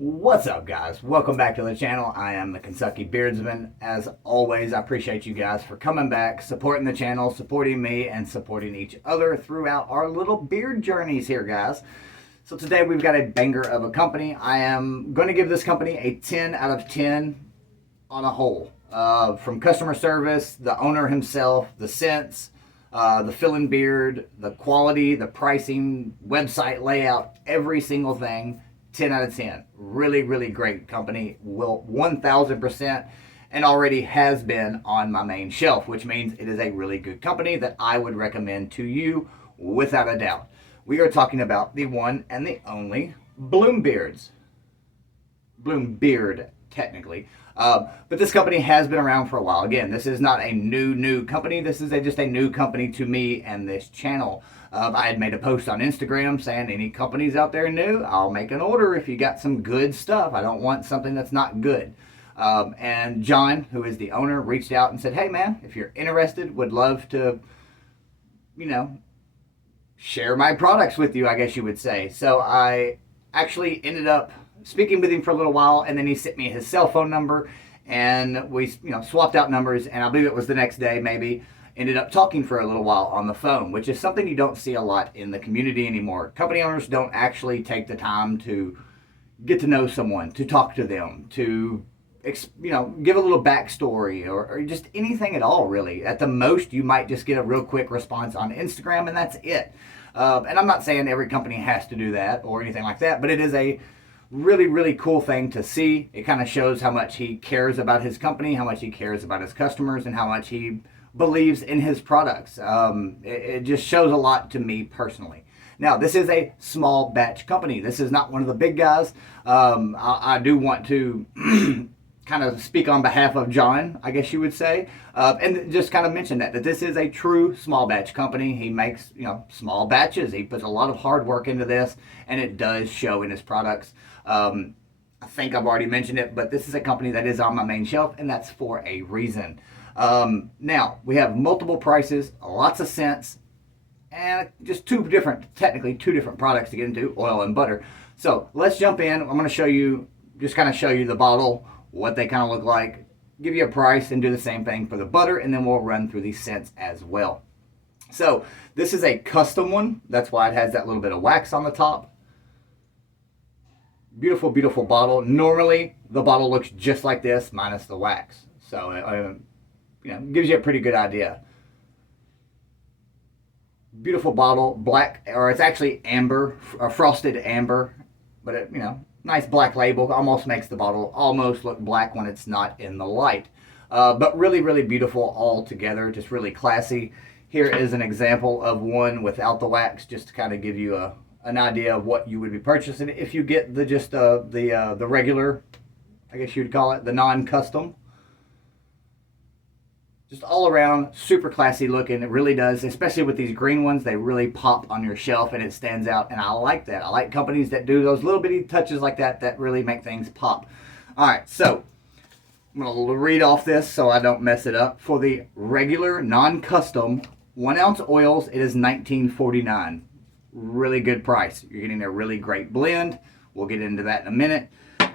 What's up, guys? Welcome back to the channel. I am the Kentucky Beardsman. As always, I appreciate you guys for coming back, supporting the channel, supporting me, and supporting each other throughout our little beard journeys here, guys. So today we've got a banger of a company. I am going to give this company a 10 out of 10 on a whole. From customer service, the owner himself, the scents, the fill-in beard, the quality, the pricing, website layout, every single thing. 10 out of 10. Really, really great company. Will 1000% and already has been on my main shelf, which means it is a really good company that I would recommend to you without a doubt. We are talking about the one and the only Bloom Beards. Bloom Beard, technically. But this company has been around for a while. Again, this is not a new company. This is just a new company to me and this channel. I had made a post on Instagram saying any companies out there new, I'll make an order if you got some good stuff. I don't want something that's not good. And John, who is the owner, reached out and said, hey man, if you're interested, would love to, share my products with you, I guess you would say. So I actually ended up speaking with him for a little while, and then he sent me his cell phone number, and we swapped out numbers, and I believe it was the next day maybe, ended up talking for a little while on the phone, which is something you don't see a lot in the community anymore. Company owners don't actually take the time to get to know someone, to talk to them, to give a little backstory or just anything at all, really. At the most, you might just get a real quick response on Instagram, and that's it. And I'm not saying every company has to do that or anything like that, but it is a really, really cool thing to see. It kind of shows how much he cares about his company, how much he cares about his customers, and how much he believes in his products. It just shows a lot to me personally. Now, this is a small batch company. This is not one of the big guys. I do want to kind of speak on behalf of John, I guess you would say, and just kind of mention that this is a true small batch company. He makes, small batches. He puts a lot of hard work into this, and it does show in his products. I think I've already mentioned it, but this is a company that is on my main shelf, and that's for a reason. Now, we have multiple prices, lots of scents, and just technically two different products to get into, oil and butter. So let's jump in. I'm going to show you the bottle, what they kind of look like, give you a price, and do the same thing for the butter, and then we'll run through these scents as well. So this is a custom one. That's why it has that little bit of wax on the top. Beautiful, beautiful bottle. Normally, the bottle looks just like this, minus the wax. So gives you a pretty good idea. Beautiful bottle, black, or it's actually amber, frosted amber, but it, nice black label. Almost makes the bottle almost look black when it's not in the light. But really, really beautiful all together, just really classy. Here is an example of one without the wax, just to kind of give you an idea of what you would be purchasing if you get the regular, I guess you'd call it, the non-custom. Just all around super classy looking. It really does, especially with these green ones. They really pop on your shelf and it stands out, and I like that. I like companies that do those little bitty touches like that really make things pop. All right, so I'm going to read off this so I don't mess it up. For the regular non-custom 1 ounce oils, it is $19.49. Really good price. You're getting a really great blend. We'll get into that in a minute.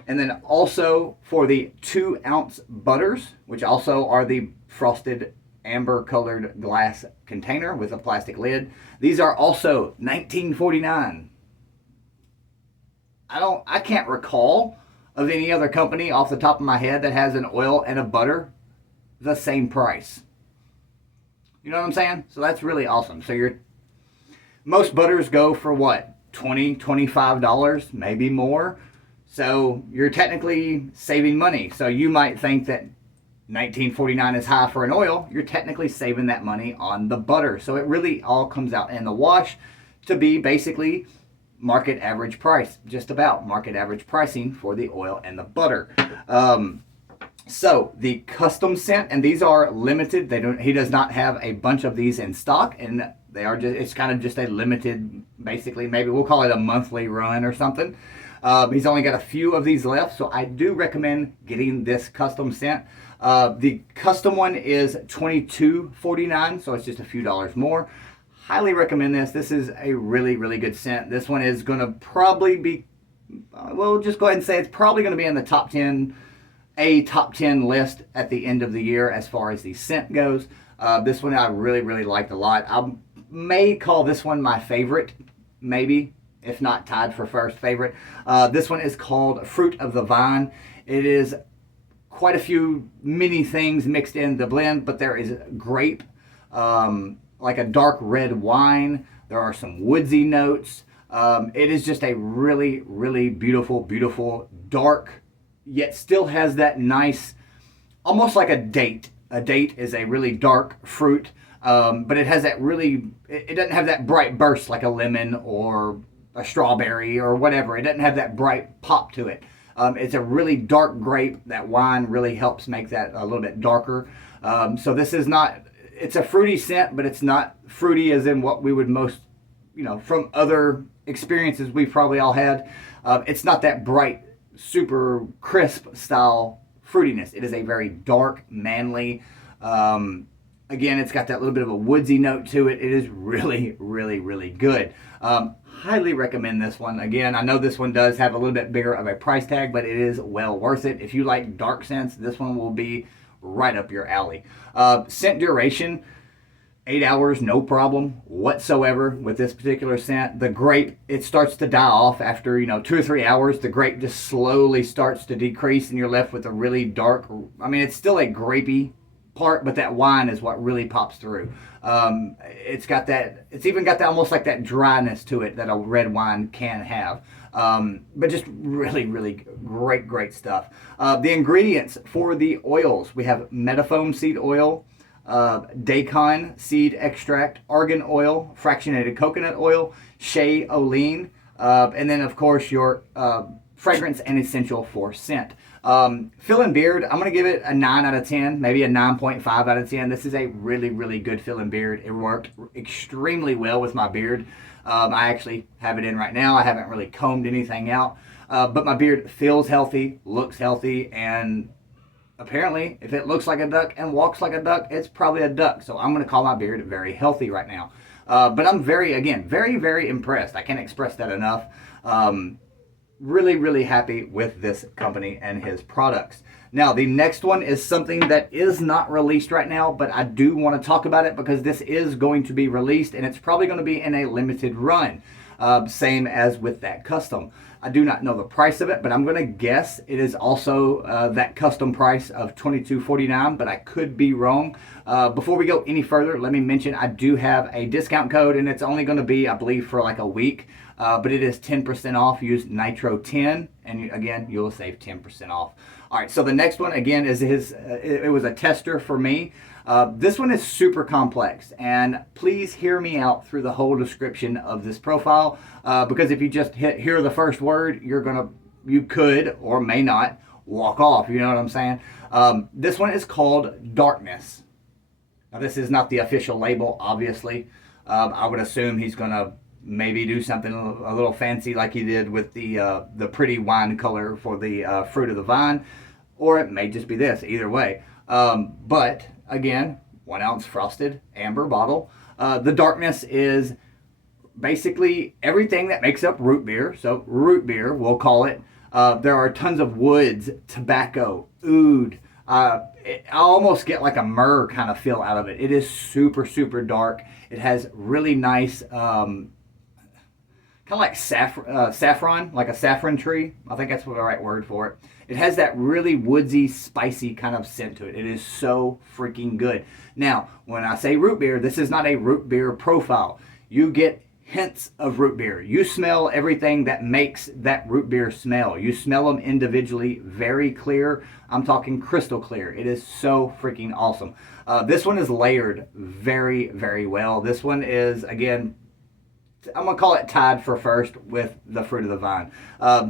And then also for the 2 ounce butters, which also are the frosted amber colored glass container with a plastic lid, these are also $19.49. I can't recall of any other company off the top of my head that has an oil and a butter the same price. You know what I'm saying? So that's really awesome. So most butters go for what? $20, $25, maybe more. So you're technically saving money. So you might think that $19.49 is high for an oil. You're technically saving that money on the butter. So it really all comes out in the wash to be basically market average price, just about market average pricing for the oil and the butter. So the custom scent, and these are limited. He does not have a bunch of these in stock, and it's kind of just a limited, basically, maybe we'll call it a monthly run or something. He's only got a few of these left, so I do recommend getting this custom scent. The custom one is $22.49, so it's just a few dollars more. Highly recommend this. This is a really, really good scent. This one is going to probably be we'll just go ahead and say it's probably going to be in the top 10 list at the end of the year as far as the scent goes. This one I really, really liked a lot. I may call this one my favorite, maybe, if not tied for first favorite. This one is called Fruit of the Vine. It is quite a few many things mixed in the blend, but there is grape, like a dark red wine. There are some woodsy notes. It is just a really, really beautiful, beautiful, dark, yet still has that nice, almost like a date. A date is a really dark fruit, but it has that really, it doesn't have that bright burst like a lemon or a strawberry or whatever. It doesn't have that bright pop to it. It's a really dark grape. That wine really helps make that a little bit darker. So this is not, it's a fruity scent, but it's not fruity as in what we would most, from other experiences we've probably all had. It's not that bright, super crisp style fruitiness. It is a very dark, manly, again, it's got that little bit of a woodsy note to it. It is really, really, really good. Highly recommend this one. Again, I know this one does have a little bit bigger of a price tag, but it is well worth it. If you like dark scents, this one will be right up your alley. Scent duration, 8 hours, no problem whatsoever with this particular scent. The grape, it starts to die off after, 2 or 3 hours. The grape just slowly starts to decrease and you're left with a really dark, it's still a grapey part, but that wine is what really pops through. It's even got that almost like that dryness to it that a red wine can have. But just really, really great stuff. The ingredients for the oils, we have metaphone seed oil, daikon seed extract, argan oil, fractionated coconut oil, shea olein, and then of course your fragrance and essential for scent. Fill and beard, I'm going to give it a 9 out of 10, maybe a 9.5 out of 10. This is a really, really good fill and beard. It worked extremely well with my beard. I actually have it in right now. I haven't really combed anything out, but my beard feels healthy, looks healthy, and apparently if it looks like a duck and walks like a duck, it's probably a duck. So I'm going to call my beard very healthy right now. But I'm very, very impressed. I can't express that enough. Really, really happy with this company and his products. Now, the next one is something that is not released right now, but I do want to talk about it because this is going to be released and it's probably going to be in a limited run. Same as with that custom. I do not know the price of it, but I'm going to guess it is also that custom price of $22.49, but I could be wrong. Before we go any further, let me mention I do have a discount code and it's only going to be, I believe, for like a week. But it is 10% off. Use Nitro10, and again, you'll save 10% off. All right, so the next one, again, is it was a tester for me. This one is super complex, and please hear me out through the whole description of this profile, because if you just hear the first word, you could or may not walk off. You know what I'm saying? This one is called Darkness. Now, this is not the official label, obviously. I would assume he's going to maybe do something a little fancy like he did with the pretty wine color for the Fruit of the Vine, or it may just be this, either way. But again, 1 ounce frosted amber bottle. The Darkness is basically everything that makes up root beer. So root beer, we'll call it. There are tons of woods, tobacco, oud. I almost get like a myrrh kind of feel out of it. It is super, super dark. It has really nice kind of like saffron, like a saffron tree. I think that's the right word for it. It has that really woodsy, spicy kind of scent to it. It is so freaking good. Now, when I say root beer, this is not a root beer profile. You get hints of root beer. You smell everything that makes that root beer smell. You smell them individually, very clear. I'm talking crystal clear. It is so freaking awesome. This one is layered very, very well. This one is, again, I'm going to call it tied for first with the Fruit of the Vine.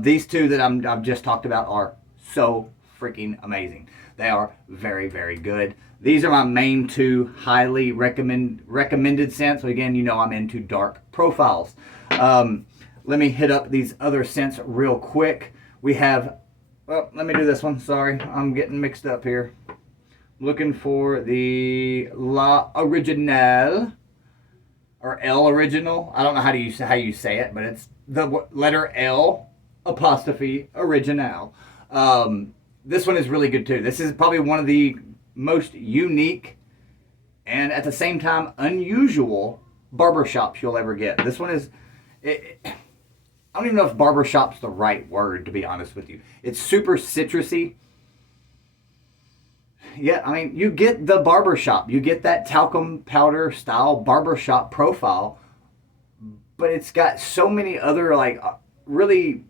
These two that I've just talked about are so freaking amazing. They are very, very good. These are my main two highly recommended scents. So again, I'm into dark profiles. Let me hit up these other scents real quick. We have, well, let me do this one. Sorry, I'm getting mixed up here. Looking for the La Originale. Or L Original. I don't know how you say it, but it's the letter L apostrophe original. This one is really good too. This is probably one of the most unique and at the same time unusual barbershops you'll ever get. This one is, I don't even know if barbershop's the right word, to be honest with you. It's super citrusy. Yeah, I mean, you get the barbershop. You get that talcum powder style barbershop profile, but it's got so many other, like, really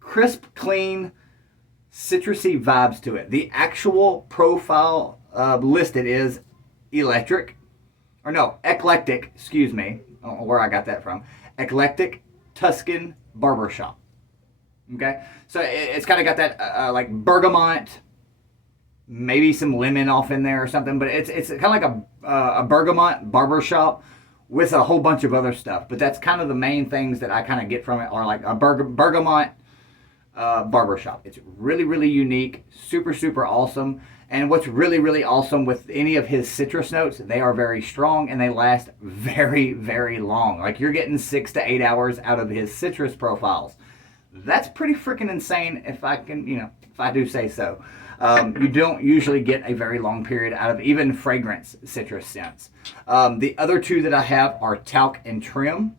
crisp, clean, citrusy vibes to it. The actual profile listed is eclectic, excuse me. I don't know where I got that from. Eclectic Tuscan Barbershop. Okay? So it's kind of got that, like, bergamot, maybe some lemon off in there or something, but it's kind of like a bergamot barbershop with a whole bunch of other stuff. But that's kind of the main things that I kind of get from it, are like a bergamot barbershop. It's really, really unique, super, super awesome. And what's really, really awesome with any of his citrus notes, they are very strong and they last very, very long. Like, you're getting 6 to 8 hours out of his citrus profiles. That's pretty freaking insane, if I can, if I do say so. You don't usually get a very long period out of even fragrance citrus scents. The other two that I have are talc and trim.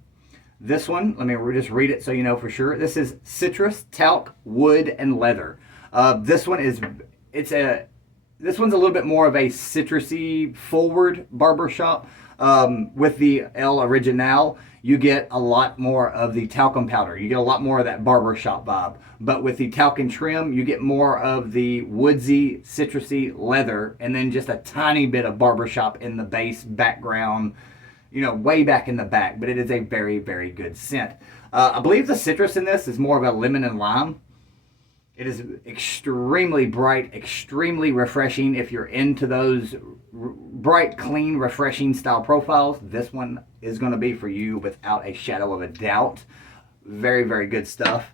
This one, let me just read it so you know for sure. This is citrus, talc, wood, and leather. This one's a little bit more of a citrusy forward barbershop. With the El Original, you get a lot more of the talcum powder. You get a lot more of that barbershop vibe. But with the talc and trim, you get more of the woodsy, citrusy leather, and then just a tiny bit of barbershop in the base background, way back in the back. But it is a very, very good scent. I believe the citrus in this is more of a lemon and lime. It is extremely bright, extremely refreshing. If you're into those bright, clean, refreshing style profiles, this one is going to be for you without a shadow of a doubt. Very, very good stuff.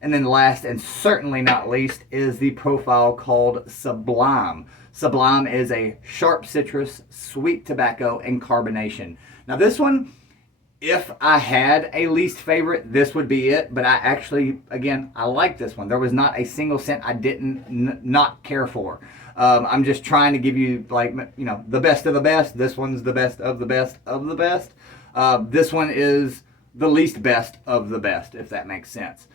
And then last and certainly not least is the profile called Sublime. Sublime is a sharp citrus, sweet tobacco, and carbonation. Now this one, if I had a least favorite, this would be it. But I actually, again, I like this one. There was not a single scent I didn't not care for. I'm just trying to give you, like, the best of the best. This one's the best of the best of the best. This one is the least best of the best, if that makes sense.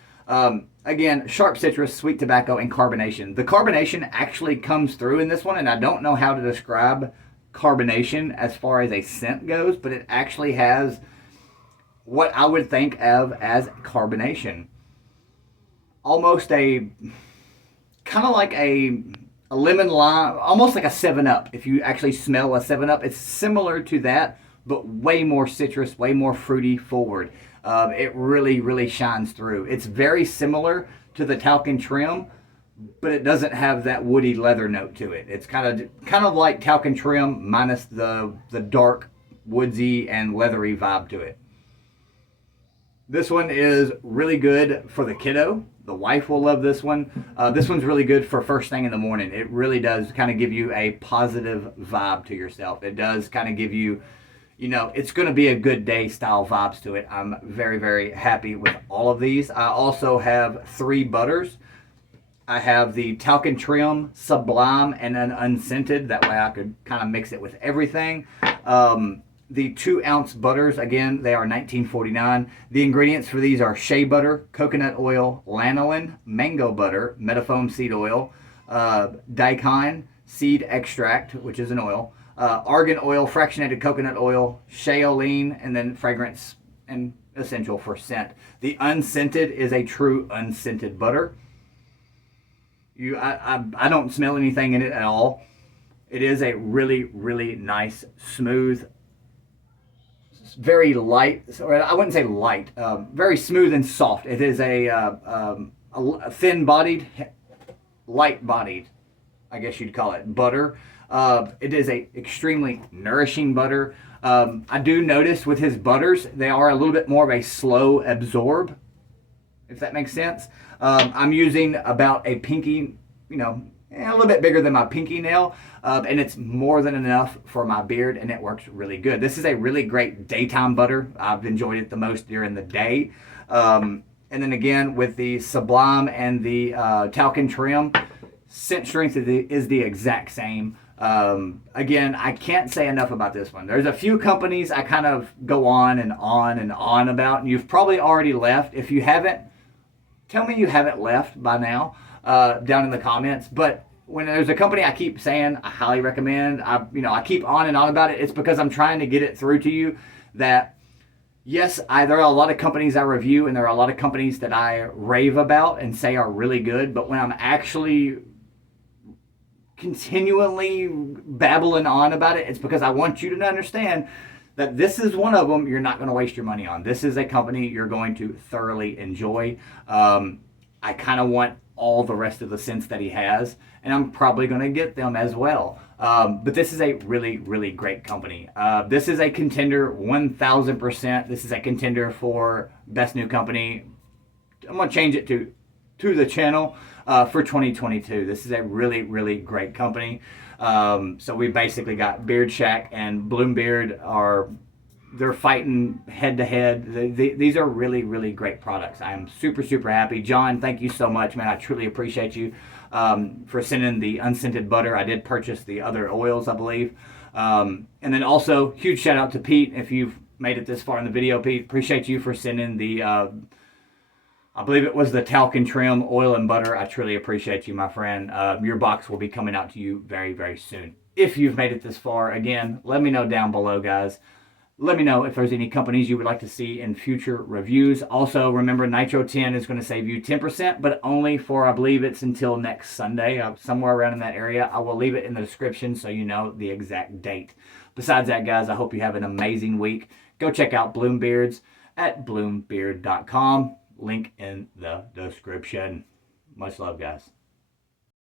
Again, sharp citrus, sweet tobacco, and carbonation. The carbonation actually comes through in this one, and I don't know how to describe carbonation as far as a scent goes, but it actually has what I would think of as carbonation. Almost kind of like a lemon lime, almost like a 7-Up. If you actually smell a 7-Up, it's similar to that, but way more citrus, way more fruity forward. It really, really shines through. It's very similar to the talc and trim, but it doesn't have that woody leather note to it. It's kind of like talc and trim minus the dark, woodsy, and leathery vibe to it. This one is really good for the kiddo. The wife will love this one. This one's really good for first thing in the morning. It really does kind of give you a positive vibe to yourself. It does kind of give you, it's going to be a good day style vibes to it. I'm very, very happy with all of these. I also have 3 butters. I have the talc and trim, Sublime, and an unscented. That way I could kind of mix it with everything. The 2-ounce butters, again, they are $19.49. The ingredients for these are shea butter, coconut oil, lanolin, mango butter, metafoam seed oil, daikon seed extract, which is an oil, argan oil, fractionated coconut oil, shaolin, and then fragrance and essential for scent. The unscented is a true unscented butter. I don't smell anything in it at all. It is a really, really nice, smooth, very light, or I wouldn't say light, very smooth and soft. It is a thin-bodied, light-bodied, I guess you'd call it, butter. It is a extremely nourishing butter. I do notice with his butters, they are a little bit more of a slow absorb, if that makes sense. I'm using about a pinky, a little bit bigger than my pinky nail, and it's more than enough for my beard, and it works really good. This is a really great daytime butter. I've enjoyed it the most during the day. And then again, with the Sublime and the Talcon trim, scent strength is the exact same. Again, I can't say enough about this one. There's a few companies I kind of go on and on and on about, and you've probably already left. If you haven't, tell me you haven't left by now down in the comments. But when there's a company I keep saying I highly recommend, I keep on and on about it. It's because I'm trying to get it through to you that yes, there are a lot of companies I review, and there are a lot of companies that I rave about and say are really good. But when I'm actually continually babbling on about it, it's because I want you to understand that this is one of them you're not going to waste your money on. This is a company you're going to thoroughly enjoy. I kind of want all the rest of the scents that he has, and I'm probably going to get them as well. But this is a really, really great company. This is a contender 1,000%. This is a contender for Best New Company. I'm going to change it to the channel for 2022. This is a really, really great company. So we basically got Beard Shack and Bloombeard they're fighting head to head. These are really, really great products. I am super, super happy. John, thank you so much, man. I truly appreciate you for sending the unscented butter. I did purchase the other oils, I believe. And then also, huge shout out to Pete. If you've made it this far in the video, Pete, appreciate you for sending the, I believe it was the Talcon trim, oil and butter. I truly appreciate you, my friend. Your box will be coming out to you very, very soon. If you've made it this far, again, let me know down below, guys. Let me know if there's any companies you would like to see in future reviews. Also, remember, Nitro 10 is going to save you 10%, but only for, I believe it's until next Sunday, somewhere around in that area. I will leave it in the description so you know the exact date. Besides that, guys, I hope you have an amazing week. Go check out Bloombeards at bloombeard.com. Link in the description. Much love, guys.